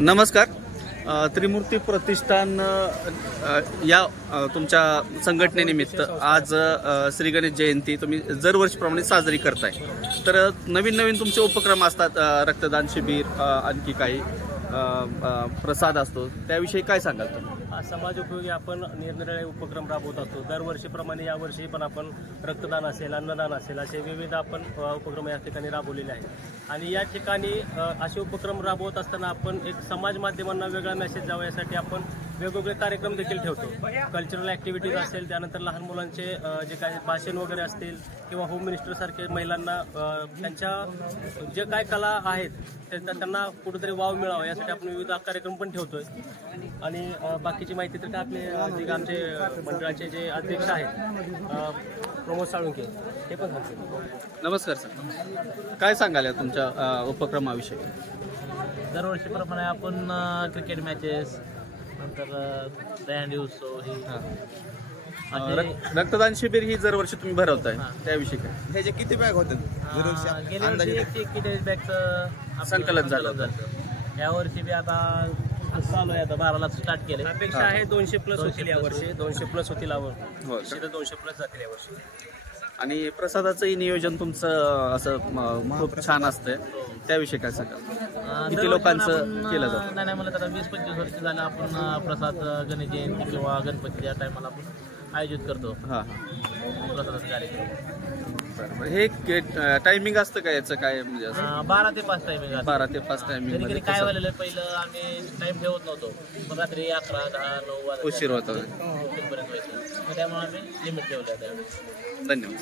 नमस्कार. त्रिमूर्ती प्रतिष्ठान या तुमच्या संघटनेनिमित्त आज श्री गणेश जयंती तुम्ही दरवर्षीप्रमाणे साजरी करताय. तर नवीन तुमचे उपक्रम असतात, रक्तदान शिबिर, आणखी काही प्रसाद असतो, त्याविषयी काय सांगाल तुम्ही? समाज उपयोगी आपण निरनिराळे उपक्रम राबवत असतो. दरवर्षीप्रमाणे यावर्षी पण आपण रक्तदान असेल, अन्नदान असेल, असे विविध आपण उपक्रम या ठिकाणी राबवलेले आहेत. आणि या ठिकाणी असे उपक्रम राबवत असताना आपण एक समाज माध्यमांना वेगळा मेसेज जावा यासाठी आपण वेगवेगळे कार्यक्रम देखील ठेवतो. कल्चरल ॲक्टिव्हिटीज असेल, त्यानंतर लहान मुलांचे जे काही भाषण वगैरे असतील, किंवा होम मिनिस्टरसारखे महिलांना त्यांच्या जे काय कला आहेत त्यांना कुठेतरी वाव मिळावा यासाठी आपण विविध कार्यक्रम पण ठेवतोय. आणि बाकीची माहिती तर काय आपले जे आमचे मंडळाचे जे अध्यक्ष आहेत प्रमोद साळुंके ते पण सांगतील. नमस्कार सर, काय सांगाल या तुमच्या उपक्रमाविषयी? दरवर्षीप्रमाणे आपण क्रिकेट मॅचेस, नंतर दहीहंडी उत्सव, रक्तदान शिबिर ही दरवर्षी तुम्ही भरवताय, त्याविषयी काय? ह्याचे किती बॅग होतात? गेल्या वर्षी 1 बॅगचं संकलन झालं. यावर्षी बी आता चालू आहे, आता 12ला स्टार्ट केले. अपेक्षा आहे 200+ होतील यावर्षी, 200+ होतील यावर्षी, 200+ जातील यावर्षी. आणि प्रसादाचंही नियोजन तुमचं असं खूप छान असतंय, त्याविषयी काय सांगाल? किती लोकांचं केलं जातं? नाही मला तर 20-25 वर्ष झालं आपण प्रसाद गणेश जयंती किंवा गणपती या टायमाला आपण आयोजित करतो. प्रसादाचा कार्यक्रम. हे टायमिंग असतं का याचं? काय म्हणजे 12 ते 5 टायमिंग. 12 ते 5 टायमिंग. कधी काय झालेलं पहिलं आम्ही टाइम ठेवत नव्हतो, पण रात्री 11, 10, 9 वाजता उशीर होता, उशीरपर्यंत व्हायचं. त्यामुळे आम्ही लिमिट ठेवलं. धन्यवाद.